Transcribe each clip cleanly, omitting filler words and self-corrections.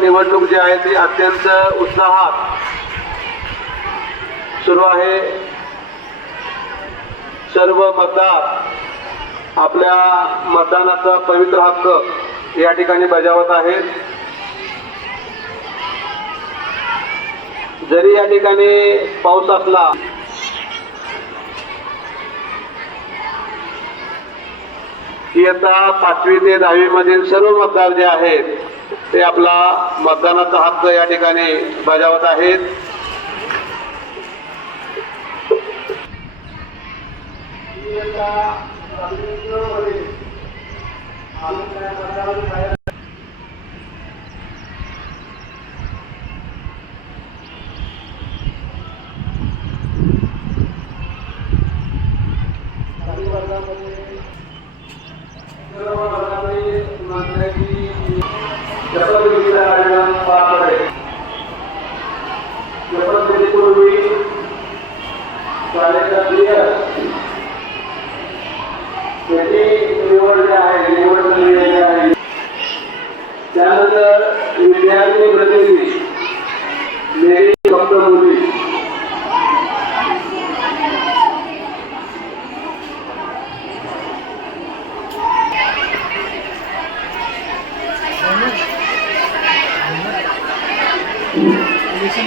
निवडणूक जी आहे ती अत्यंत उत्साहात सुरू आहे। सर्व मतदार आपल्या मतदानाचा पवित्र हक्क या ठिकाणी बजावत आहेत। जरी या ठिकाणी पाऊस असला इयत्ता 5वी ते 10वी मधील सर्व मतदार जे आहेत ते आपला मतदानाचा हक्क या ठिकाणी बजावत आहेत। त्यानंतर विद्यार्थी प्रतिनिधी मेरी फक्त मुली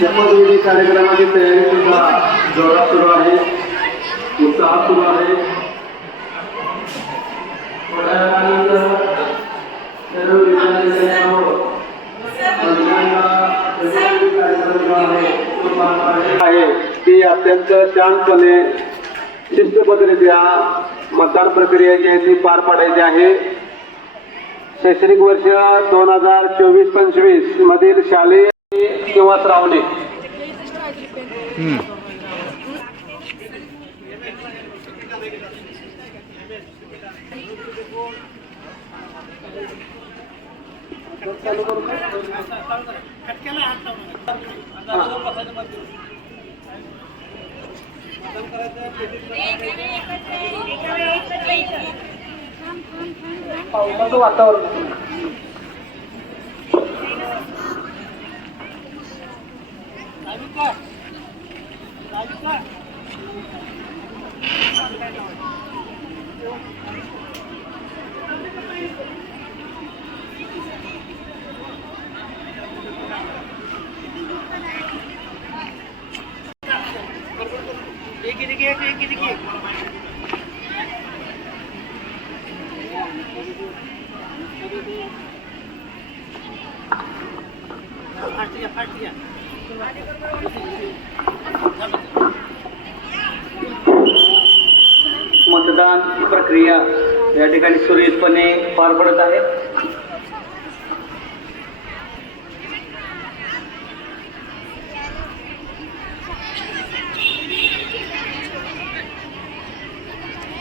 शपथविधी कार्यक्रमाची तयारी सुद्धा जोरात सुरू आहे, उत्साहात सुरू आहे। सर्व आहे ती अत्यंत शांतपणे शिस्तबद्धरित्या मतदान प्रक्रिया जी आहे ती पार पाडायची आहे। शैक्षणिक वर्ष 2024-25 मधील शालेय किंवा श्रावणी पावसाचं वातावरण मतदान प्रक्रिया या ठिकाणी सुरळीतपणे पार पडत आहे.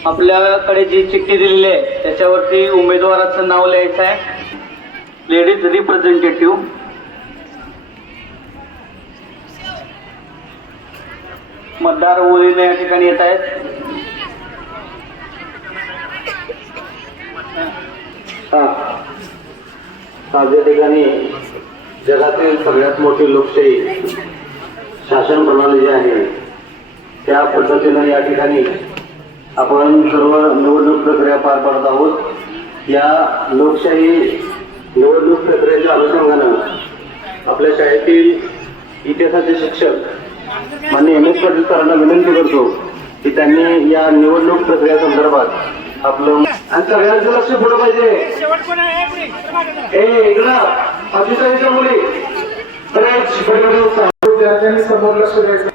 आपल्याकडे जी चिठ्ठी दिलेली आहे त्याच्यावरती उमेदवाराचं नाव लिहायचं आहे. Ladies representative. मतदार ओळीने या ठिकाणी येत आहेत. आज या ठिकाणी जगातील सगळ्यात मोठी लोकशाही शासन प्रणाली जी आहे त्या पद्धतीनं या ठिकाणी आपण सर्व निवडणूक प्रक्रिया पार पाडत आहोत. या लोकशाही निवडणूक प्रक्रियेच्या अनुषंगानं आपल्या शाळेतील इतिहासाचे शिक्षक माननीय एम एस पाटील सरांना विनंती करतो की त्यांनी या निवडणूक प्रक्रिया संदर्भात आपलं आणि सगळ्यांचं लक्ष पुढं पाहिजे. अतिशय मुली विद्यार्थ्यांनी समोर लक्ष द्यायचं.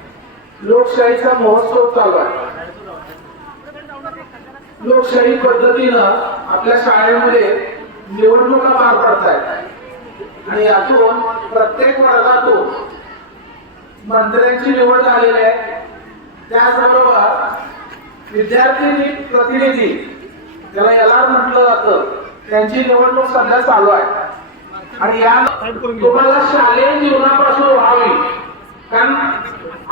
लोकशाहीचा महोत्सव चालू आहे. लोकशाही पद्धतीनं आपल्या शाळेमध्ये निवडणुका पार पडत आहेत आणि यातून प्रत्येक वर्गातून मंत्र्यांची निवड झालेली आहे. त्याचबरोबर विद्यार्थी प्रतिनिधी ज्याला एलआर म्हटलं जातं त्यांची निवडणूक सध्या चालू आहे आणि या तुम्हाला शालेय जीवनापासून व्हावी. कारण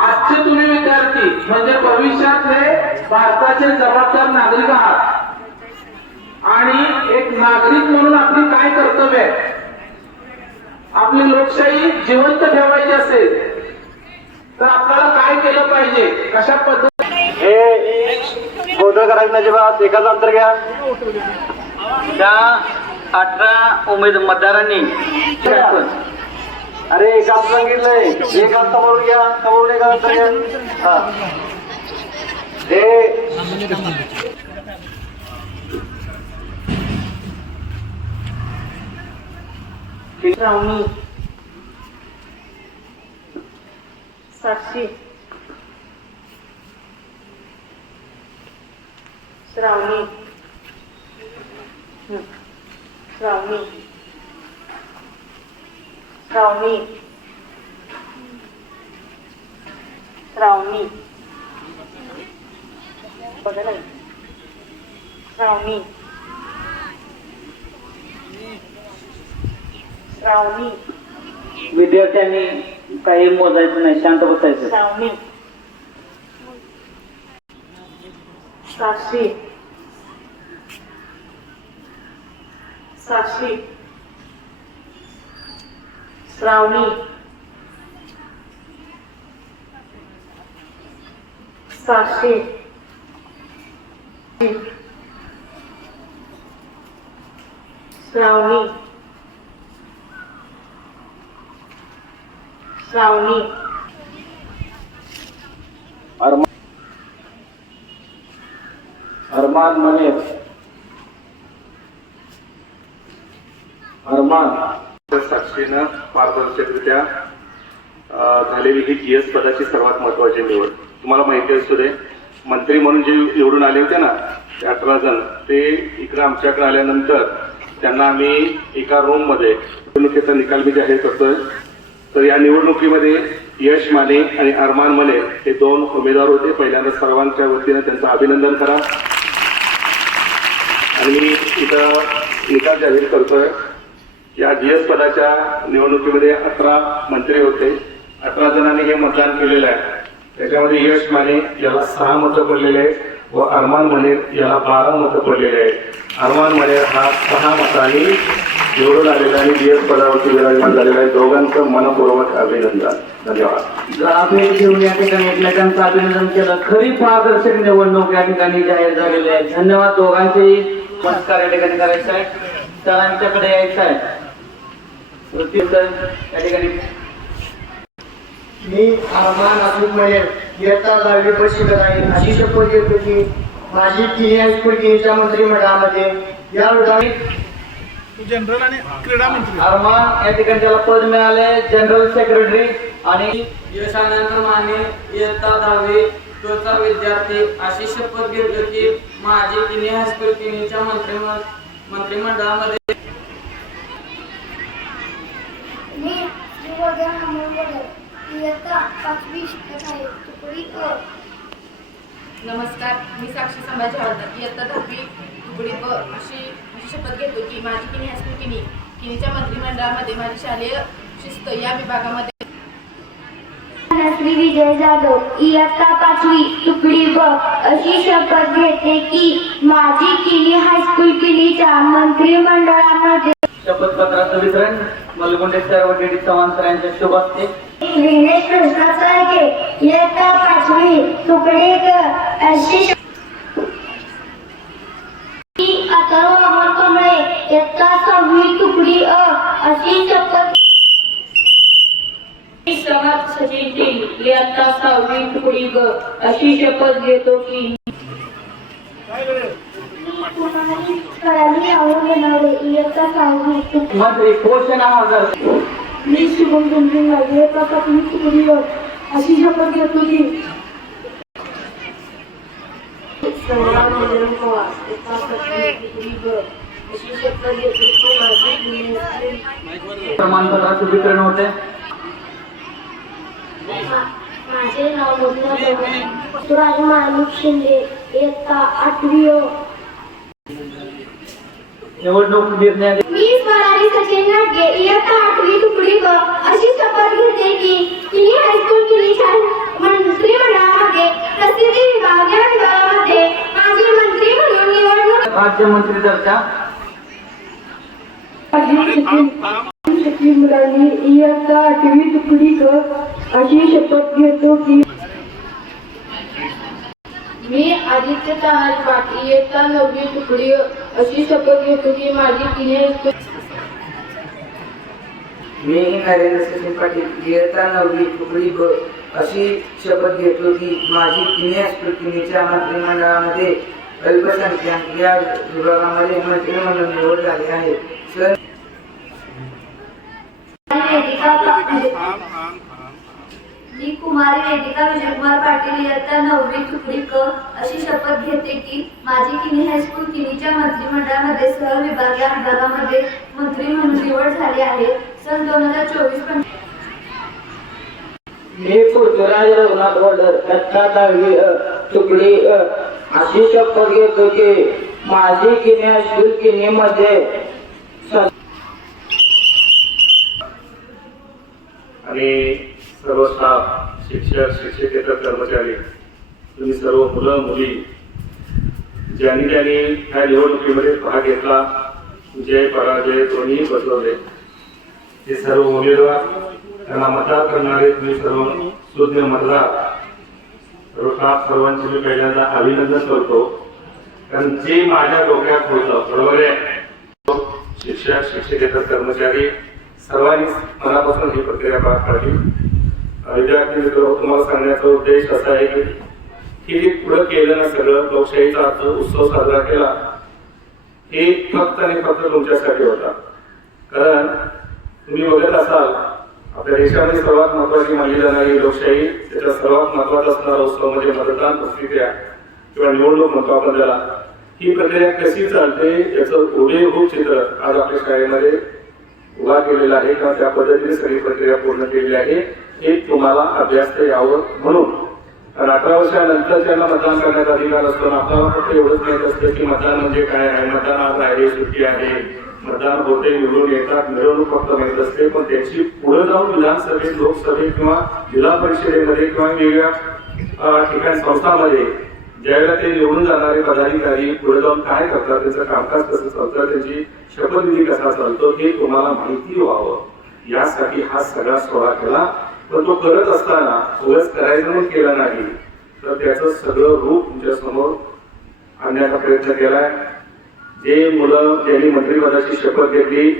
आजचे तुम्ही विद्यार्थी म्हणजे भविष्यातले भारताचे जबाबदार नागरिक आहात आणि एक नागरिक म्हणून आपली काय कर्तव्य आहे. आपली लोकशाही जिवंत ठेवायची असेल तर आपल्याला काय केलं पाहिजे, कशा पद्धतीने हे गोंधळ करायचं नाही. जेव्हा एकाच अंतर घ्या. त्या 18 मतदारांनी अरे एक हात सांगितलंय, एक हात समोर घ्या, समोरून एक हात घ्या. हा श्रावणी, साक्षी, श्रावणी, श्रावणी, श्रावणी, श्रावणी, बघा ना, श्रावणी, श्रावणी. विद्यार्थ्यांनी काही मोजायचं नाही, शांत बसायचं. श्रावणी, साक्षी, साक्षी, श्रावणी, साक्षी, श्रावणी, श्रावणी, अरमान मने, अरमान साक्षीनं पारदर्शकरित्या झालेली ही जीएस पदाची सर्वात महत्वाची निवड. तुम्हाला माहिती असू दे, मंत्री म्हणून जे निवडून आले होते ना ते 18 जण, ते इकडे आमच्याकडे आल्यानंतर त्यांना आम्ही एका रूम मध्ये निवडणुकीचा निकाल मी जाहीर करतोय. तर या निवडणुकीमध्ये यश माने आणि अरमान मने हे 2 उमेदवार होते. पहिल्यांदा सर्वांच्या वतीनं त्यांचं अभिनंदन करा. आणि मी इथं निकाल जाहीर करतोय. या जीएस पदाच्या निवडणुकीमध्ये 18 मंत्री होते. 18 जणांनी हे मतदान केलेलं आहे. त्याच्यामध्ये यश माने याला 6 मतं पडलेले आहेत व अरमान मने याला 12 मतं पडलेले आहेत. अरमान मने हा 6 मतांनी निवडून आलेला आणि जीएस पदावरती विराजमान झालेला आहे. दोघांचं मनपूर्वक अभिनंदन. धन्यवाद. अभिनंदन घेऊन या ठिकाणी एकमेकांचं अभिनंदन केलं. खरी पारदर्शक निवडणूक या ठिकाणी जाहीर झालेली आहे. धन्यवाद. दोघांचेही नमस्कार या ठिकाणी करायचं आहे. सरांच्याकडे यायचं आहे. या ठिकाणी मी अरमान अब्दुल मलेक इयत्ता 10वी प शिकत आहे. अशी शपथ घेतो की माझी तिन्ही हायस्कूल गिनीच्या मंत्रिमंडळामध्ये या विभागात जनरल आणि क्रीडा मंत्री अरमान या ठिकाणी त्याला पद मिळाले जनरल सेक्रेटरी आणि यशानंद माने इयत्ता 10वी तोचा विद्यार्थी अशी शपथ घेतो की माझी किनी हायस्कूल किनीच्या मंत्रिमंडळामध्ये मी श्रीवर्धन अमोलकर इयत्ता 5वी शिकत आहे तुकडी अ. नमस्कार, मी साक्षी संभाजी हवालदार इयत्ता 10वी तुकडी ब अशी शपथ घेतो की माझी किनी हायस्कूल किनीच्या मंत्रिमंडळामध्ये माझी शालेय शिस्त या विभागामध्ये श्री विजय जाधव इयत्ता 5वी तुकडी ब अशी शपथ घेते की माझी किनी हायस्कूल किनीच्या मंत्रिमंडळामध्ये शपथपत्राचं वितरण मलगुंडे सर व डी चव्हाण सर यांच्या शुभ हस्ते. विघ्नेश कृष्णासारखे इयत्ता 5वी तुकडी ग अशी अथर्व अमर कमळे इयत्ता 6वी तुकडी अ अशी शपथ समाज सचिन टील इयत्ता 6वी तुकडी ग अशी शपथ घेतो की कळाली आवड बनवले इयत्ता 6वी तुकडी मंत्री पोषण आहार मी शुभम जमजून लागले इयत्ता 5वी तुकडी ग अशी शपथ घेतो की संग्राम मंदिरम पवार इयत्ता 5वी तुकडी ग अशी शपथ घेतो की माझी प्रमाणपत्राचं वितरण होते. माझे नाव सुराज माणूक शिंदे इयत्ता 8वी अ. निवडणूक निर्णय मी स्वराली सचिन नाटगे इयत्ता 8वी तुकडी ग अशी शपथ घेते की किनी हायस्कूल किनीच्या मंत्रिमंडळामध्ये प्रसिद्धी विभाग या विभागामध्ये माझे मंत्री म्हणून निवडणूक राज्यमंत्री दर्जा सचिन मुलांनी इयत्ता 8वी तुकडी ग अशी शपथ घेतो की मी आदित्य तानाजी पाटील इयत्ता 9वी तुकडी अशी शपथ घेतो की माझी किनी हायस्कूल मी नरेंद्र सचिन पाटील इयत्ता 9वी तुकडी ब अशी शपथ घेतो की माझी किनी हायस्कूल किनीच्या मंत्रिमंडळामध्ये अल्पसंख्याक या विभागामध्ये मंत्री म्हणून निवड झाली आहे. सर मी कुमारी वेदिका विजयकुमार पाटील इयत्ता 9वी तुकडी क अशी शपथ घेते की माझी किनी हायस्कूल किनीच्या मंत्रिमंडळामध्ये सहविभाग या विभागामध्ये मंत्री म्हणून निवड झाली आहे. सन 2024 मी पृथ्वीराज रघुनाथ वडर इयत्ता 10वी तुकडी अशी शपथ घेतो की माझी किनी हायस्कूल किनी मध्ये आणि सर्व स्टाफ शिक्षक शिक्षकेतर कर्मचारी तुम्ही सर्व मुलं मुली ज्यांनी ह्या निवडणुकीमध्ये भाग घेतला जय पराजय दोन्ही बसवले ते सर्व उमेदवार त्यांना मतदान करणारे तुम्ही सर्व सुज्ञ मतदार सर्व स्टाफ सर्वांचे मी पहिल्यांदा अभिनंदन करतो. कारण जे माझ्या डोक्यात होतं बरोबर आहे शिक्षक शिक्षकेतर कर्मचारी सर्वांनी मनापासून ही प्रक्रिया पार पाडली. विद्यार्थी मित्र तुम्हाला सांगण्याचा उद्देश असा आहे की हे पुढं केलं ना सगळं लोकशाहीचा अर्थ उत्सव साजरा केला हे फक्त आणि फक्त तुमच्यासाठी होता. कारण तुम्ही बघत असाल आपल्या देशामध्ये सर्वात महत्वाची मानली जाणारी लोकशाही त्याचा सर्वात महत्वाचा असणारा उत्सव म्हणजे मतदान प्रक्रिया किंवा निवडणूक म्हणतो आपण त्याला. ही प्रक्रिया कशी चालते याचं हुबेहूब चित्र आज आपल्या शाळेमध्ये उभा केलेला आहे किंवा त्या पद्धतीने सगळी प्रक्रिया पूर्ण केलेली आहे हे तुम्हाला अभ्यासता यावं म्हणून. कारण 18 वर्षानंतर ज्यांना मतदान करण्याचा अधिकार असतो आपल्याला फक्त एवढंच माहित असतं की मतदान म्हणजे काय आहे, मतदान आज आहे सुट्टी आहे, मतदान होते निवडून येतात मिरवणूक फक्त माहित असते. पण त्याची पुढे जाऊन विधानसभेत लोकसभेत किंवा जिल्हा परिषदेमध्ये किंवा वेगवेगळ्या ठिकाणी संस्थांमध्ये ज्यावेळेला ते निवडून जाणारे पदाधिकारी पुढे जाऊन काय करतात त्यांचं कामकाज कसं चालतं त्यांची शपथविधी कसा चालतो हे तुम्हाला माहिती व्हावं यासाठी हा सगळा सोहळा केला. पण तो करत असताना उगाच करायचं म्हणून केला नाही तर त्याचं सगळं रूप तुमच्या समोर आणण्याचा प्रयत्न केलाय. जे मुलं ज्यांनी मंत्रिपदाची शपथ घेतली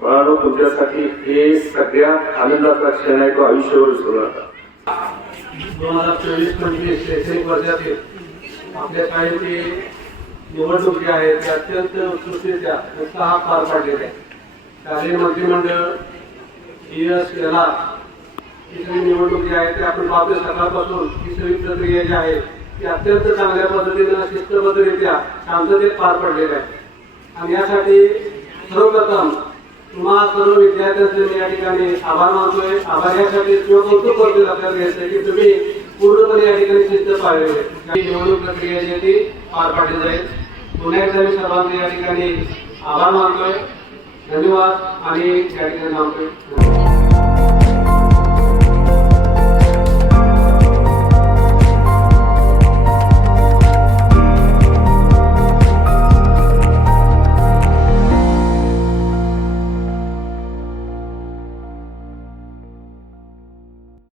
बाळांनो तुमच्यासाठी हे सगळ्यात आनंदाचा क्षण आहे तो आयुष्यभर विसरू नका. 2024-25 शैक्षणिक वर्षातील आपल्या शाळेची निवडणूक जी आहे ती अत्यंत उत्कृष्टरित्या उत्साहात पार पाडलेली आहे. शालेय मंत्रिमंडळ यश याला ही सगळी निवडणूक जी आहे ती आपण पाहतोय सकाळपासून ही सगळी प्रक्रिया जी आहे ती अत्यंत चांगल्या पद्धतीनं शिस्तबद्धरित्या शांततेत पार पडलेली आहे. आणि यासाठी सर्वप्रथम तुम्हा सर्व विद्यार्थ्यांचे मी या ठिकाणी आभार मानतोय. आभार यासाठी किंवा कौतुक करतोय आपल्याला घ्यायचं की तुम्ही पूर्णपणे या ठिकाणी शिस्त पाळलेली आहे. निवडणूक प्रक्रिया जी आहे ती पार पाडली जाईल. पुन्हा एकदा मी सर्वांचे या ठिकाणी आभार मानतोय. धन्यवाद आणि या ठिकाणी थांबतोय.